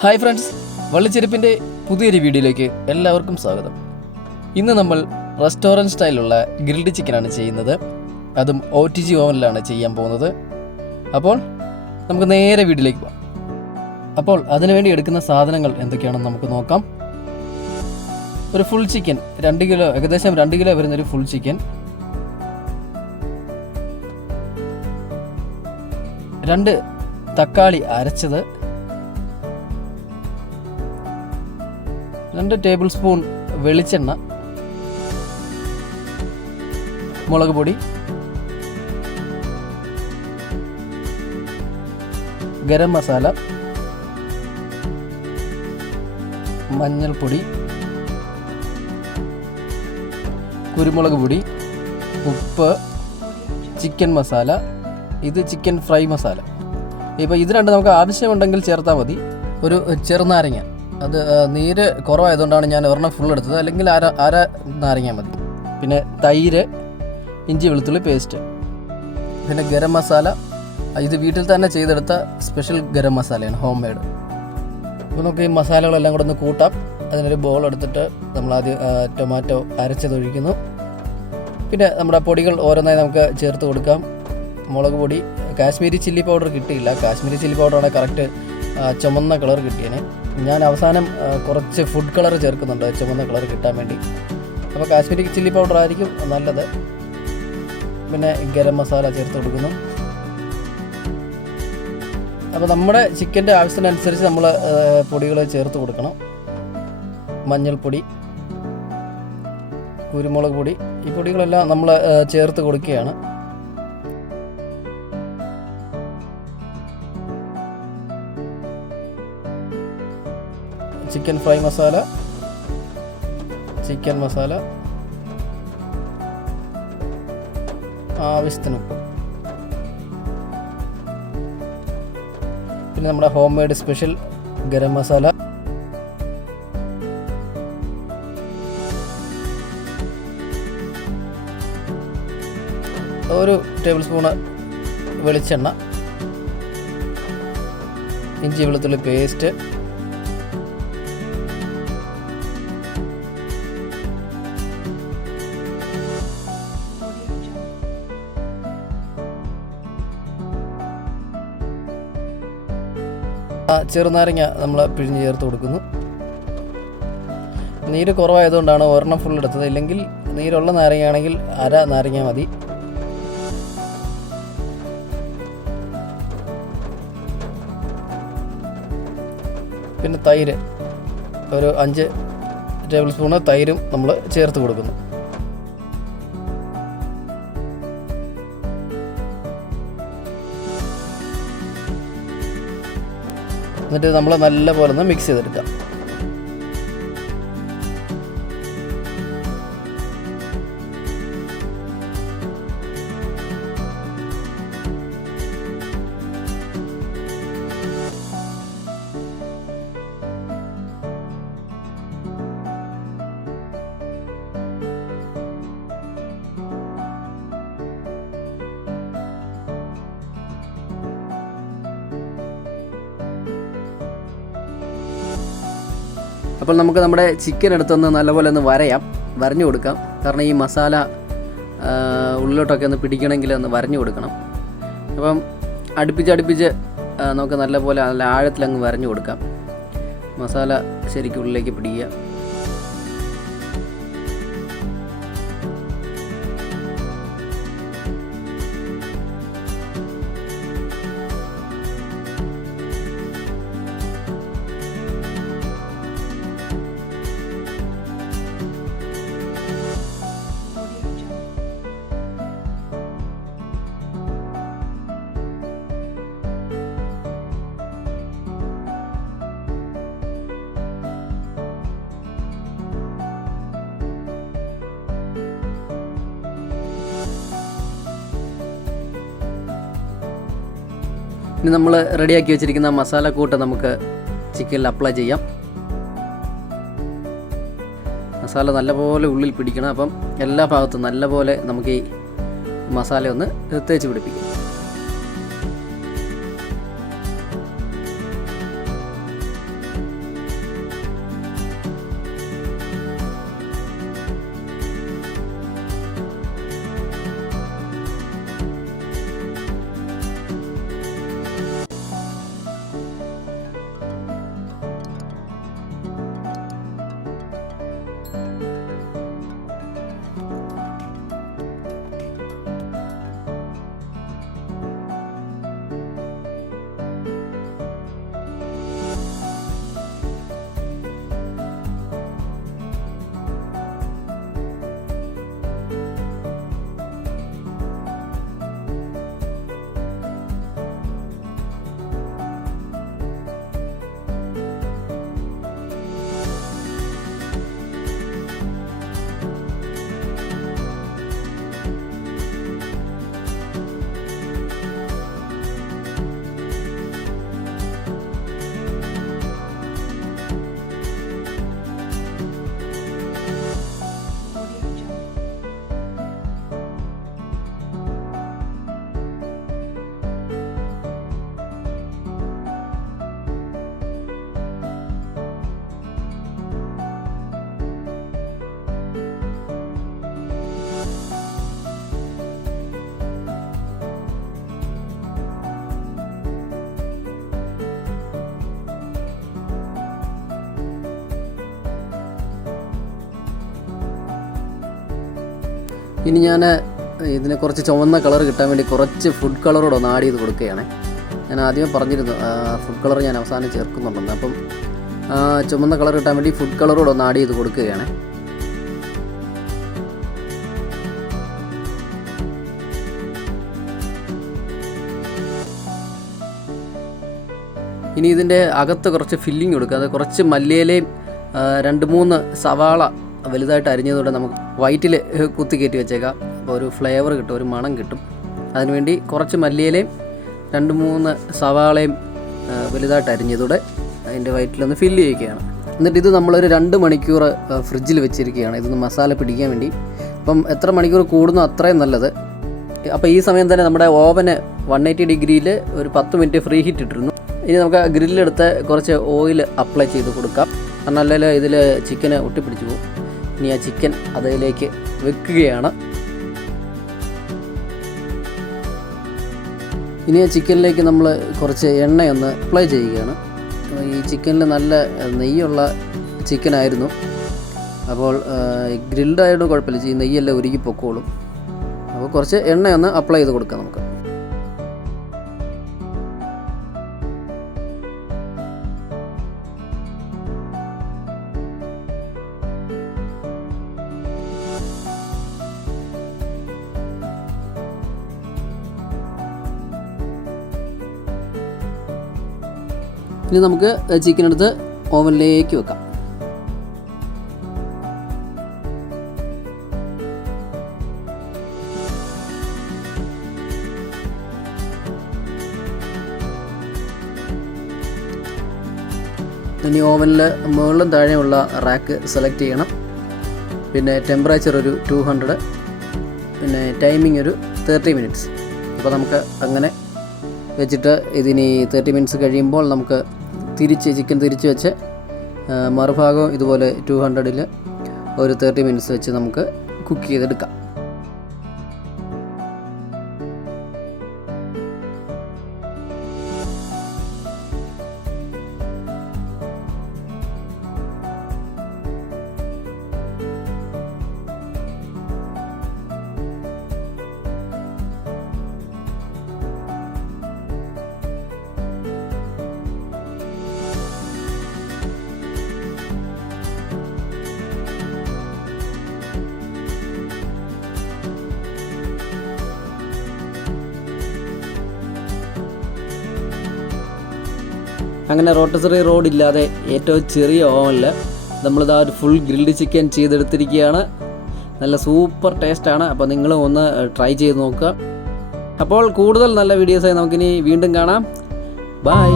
Hi friends, വള്ളിച്ചെരുപ്പിൻ്റെ പുതിയൊരു വീഡിയോയിലേക്ക് എല്ലാവർക്കും സ്വാഗതം. ഇന്ന് നമ്മൾ റെസ്റ്റോറൻറ്റ് സ്റ്റൈലുള്ള ഗ്രിൽഡ് ചിക്കനാണ് ചെയ്യുന്നത്. അതും OTG ഓവനിലാണ് ചെയ്യാൻ പോകുന്നത്. അപ്പോൾ നമുക്ക് നേരെ വീഡിയോയിലേക്ക് പോകാം. അപ്പോൾ അതിനുവേണ്ടി എടുക്കുന്ന സാധനങ്ങൾ എന്തൊക്കെയാണെന്ന് നമുക്ക് നോക്കാം. ഒരു ഫുൾ ചിക്കൻ 2 കിലോ, ഏകദേശം 2 കിലോ വരുന്നൊരു ഫുൾ ചിക്കൻ, 2 തക്കാളി അരച്ചത്, 2 ടേബിൾ സ്പൂൺ വെളിച്ചെണ്ണ, മുളക് പൊടി, ഗരം മസാല, മഞ്ഞൾപ്പൊടി, കുരുമുളക് പൊടി, ഉപ്പ്, ചിക്കൻ മസാല. ഇത് ചിക്കൻ ഫ്രൈ മസാല. ഇപ്പോൾ ഇത് രണ്ട് നമുക്ക് ആവശ്യമുണ്ടെങ്കിൽ ചേർത്താൽ മതി. ഒരു ചെറുനാരങ്ങ, അത് നീര് കുറവായതുകൊണ്ടാണ് ഞാൻ ഒരെണ്ണം ഫുൾ എടുത്തത്, അല്ലെങ്കിൽ അര നാരങ്ങ മതി. പിന്നെ തൈര്, ഇഞ്ചി വെളുത്തുള്ളി പേസ്റ്റ്, പിന്നെ ഗരം മസാല. ഇത് വീട്ടിൽ തന്നെ ചെയ്തെടുത്ത സ്പെഷ്യൽ ഗരം മസാലയാണ്, ഹോം മെയ്ഡ്. അപ്പോൾ നമുക്ക് ഈ മസാലകളെല്ലാം കൂടെ ഒന്ന് കൂട്ടാം. അതിനൊരു ബോൾ എടുത്തിട്ട് നമ്മൾ ആദ്യം ടൊമാറ്റോ അരച്ചതൊഴിക്കുന്നു. പിന്നെ നമ്മുടെ പൊടികൾ ഓരോന്നായി നമുക്ക് ചേർത്ത് കൊടുക്കാം. മുളക് പൊടി, കാശ്മീരി ചില്ലി പൗഡർ കിട്ടിയില്ല. കാശ്മീരി ചില്ലി പൗഡറാണ് കറക്റ്റ് ചുമന്ന കളർ കിട്ടിയേനെ. ഞാൻ അവസാനം കുറച്ച് ഫുഡ് കളർ ചേർക്കുന്നുണ്ട് ചുമന്ന കളർ കിട്ടാൻ വേണ്ടി. അപ്പോൾ കാശ്മീരി ചില്ലി പൗഡർ ആയിരിക്കും നല്ലത്. പിന്നെ ഗരം മസാല ചേർത്ത് കൊടുക്കുന്നു. അപ്പോൾ നമ്മുടെ ചിക്കൻ്റെ ആവശ്യത്തിനനുസരിച്ച് നമ്മൾ പൊടികൾ ചേർത്ത് കൊടുക്കണം. മഞ്ഞൾപ്പൊടി, കുരുമുളക് പൊടി, ഈ പൊടികളെല്ലാം നമ്മൾ ചേർത്ത് കൊടുക്കുകയാണ്. Chicken fry masala, chicken masala, ആവശ്യത്തിന് ഉപ്പ്, പിന്നെ നമ്മുടെ home made special garam masala, ഒരു ടേബിൾ സ്പൂണ് വെളിച്ചെണ്ണ, ഇഞ്ചി വെളുത്തുള്ളി പേസ്റ്റ്, ചെറുനാരങ്ങ നമ്മൾ പിഴിഞ്ഞ് ചേർത്ത് കൊടുക്കുന്നു. നീര് കുറവായതുകൊണ്ടാണ് ഒരെണ്ണം ഫുൾ എടുത്തത്, ഇല്ലെങ്കിൽ നീരുള്ള നാരങ്ങയാണെങ്കിൽ അര നാരങ്ങ മതി. പിന്നെ തൈര്, ഒരു 5 ടേബിൾ സ്പൂണ് തൈരും നമ്മൾ ചേർത്ത് കൊടുക്കുന്നു. എന്നിട്ട് നമ്മൾ നല്ലപോലെ ഒന്ന് മിക്സ് ചെയ്തെടുക്കാം. അപ്പോൾ നമുക്ക് നമ്മുടെ ചിക്കൻ എടുത്തൊന്ന് നല്ലപോലെ ഒന്ന് വരഞ്ഞു കൊടുക്കാം. കാരണം ഈ മസാല ഉള്ളിലോട്ടൊക്കെ ഒന്ന് പിടിക്കണമെങ്കിൽ ഒന്ന് വരഞ്ഞു കൊടുക്കണം. അപ്പം അടുപ്പിച്ച് നമുക്ക് നല്ലപോലെ നല്ല ആഴത്തിലങ്ങ് വരഞ്ഞു കൊടുക്കാം. മസാല ശരിക്കും ഉള്ളിലേക്ക് പിടിക്കുക. ഇനി നമ്മൾ റെഡിയാക്കി വെച്ചിരിക്കുന്ന മസാല കൂട്ട് നമുക്ക് ചിക്കനിൽ അപ്ലൈ ചെയ്യാം. മസാല നല്ലപോലെ ഉള്ളിൽ പിടിക്കണം. അപ്പം എല്ലാ ഭാഗത്തും നല്ലപോലെ നമുക്ക് ഈ മസാല ഒന്ന് തേച്ച് പിടിപ്പിക്കും. ഇനി ഞാൻ ഇതിനെ കുറച്ച് ചുവന്ന കളർ കിട്ടാൻ വേണ്ടി കുറച്ച് ഫുഡ് കളറോടെ ഒന്ന് ആഡ് ചെയ്ത് കൊടുക്കുകയാണ്. ഞാൻ ആദ്യമേ പറഞ്ഞിരുന്നു ഫുഡ് കളർ ഞാൻ അവസാനം ചേർക്കുന്നുണ്ടെന്ന്. അപ്പം ചുവന്ന കളർ കിട്ടാൻ വേണ്ടി ഫുഡ് കളറോടെ ഒന്ന് ആഡ് ചെയ്ത് കൊടുക്കുകയാണ്. ഇനി ഇതിൻ്റെ അകത്ത് കുറച്ച് ഫില്ലിങ് കൊടുക്കുക. അത് കുറച്ച് മല്ലിയിലയും 2-3 സവാള വലുതായിട്ട് അരിഞ്ഞതോടെ നമുക്ക് വയറ്റിൽ കുത്തി കയറ്റി വെച്ചേക്കാം. അപ്പോൾ ഒരു ഫ്ലേവർ കിട്ടും, ഒരു മണം കിട്ടും. അതിനുവേണ്ടി കുറച്ച് മല്ലിയിലയും 2-3 സവാളയും വലുതായിട്ട് അരിഞ്ഞതോടെ അതിൻ്റെ വയറ്റിലൊന്ന് ഫില്ല് ചെയ്യുകയാണ്. എന്നിട്ട് ഇത് നമ്മളൊരു 2 മണിക്കൂർ ഫ്രിഡ്ജിൽ വെച്ചിരിക്കുകയാണ് ഇതൊന്ന് മസാല പിടിക്കാൻ വേണ്ടി. അപ്പം എത്ര മണിക്കൂർ കൂടുന്നോ അത്രയും നല്ലത്. അപ്പോൾ ഈ സമയം തന്നെ നമ്മുടെ ഓവന് 180 ഡിഗ്രിയിൽ ഒരു 10 മിനിറ്റ് ഫ്രീ ഹീറ്റ് ഇട്ടിരുന്നു. ഇനി നമുക്ക് ഗ്രില്ലെടുത്ത് കുറച്ച് ഓയിൽ അപ്ലൈ ചെയ്ത് കൊടുക്കാം. കാരണം അല്ലെങ്കിൽ ഇതിൽ ചിക്കന് ഒട്ടിപ്പിടിച്ച് പോകും. ഇനി ആ ചിക്കൻ അതിലേക്ക് വെക്കുകയാണ്. ഇനി ആ ചിക്കനിലേക്ക് നമ്മൾ കുറച്ച് എണ്ണയൊന്ന് അപ്ലൈ ചെയ്യുകയാണ്. ഈ ചിക്കനിൽ നല്ല നെയ്യുള്ള ചിക്കനായിരുന്നു. അപ്പോൾ ഗ്രിൽഡ് ആയതുകൊണ്ട് കുഴപ്പമില്ല, ഈ നെയ്യെല്ലാം ഉരുകി പൊക്കോളും. അപ്പോൾ കുറച്ച് എണ്ണയൊന്ന് അപ്ലൈ ചെയ്ത് കൊടുക്കാം നമുക്ക്. ഇനി നമുക്ക് ചിക്കൻ എടുത്ത് ഓവനിലേക്ക് വെക്കാം. ഇനി ഓവനിൽ മുകളിലും താഴെയുള്ള റാക്ക് സെലക്ട് ചെയ്യണം. പിന്നെ ടെമ്പറേച്ചർ ഒരു 200, പിന്നെ ടൈമിംഗ് ഒരു 30 മിനിറ്റ്സ്. അപ്പോൾ നമുക്ക് അങ്ങനെ വെച്ചിട്ട് ഇതിനി 30 മിനിറ്റ്സ് കഴിയുമ്പോൾ നമുക്ക് ചിക്കൻ തിരിച്ച് വെച്ച് മറുഭാഗം ഇതുപോലെ 200-ൽ ഒരു 30 മിനിറ്റ്സ് വെച്ച് നമുക്ക് കുക്ക് ചെയ്തെടുക്കാം. അങ്ങനെ റോട്ടിസറി റോഡ് ഇല്ലാതെ ഏറ്റവും ചെറിയ ഓവനിൽ നമ്മളിതാ ഒരു ഫുൾ ഗ്രിൽഡ് ചിക്കൻ ചെയ്തെടുത്തിരിക്കുകയാണ്. നല്ല സൂപ്പർ ടേസ്റ്റാണ്. അപ്പോൾ നിങ്ങളും ഒന്ന് ട്രൈ ചെയ്ത് നോക്കുക. അപ്പോൾ കൂടുതൽ നല്ല വീഡിയോസായി നമുക്കിനി വീണ്ടും കാണാം. ബൈ.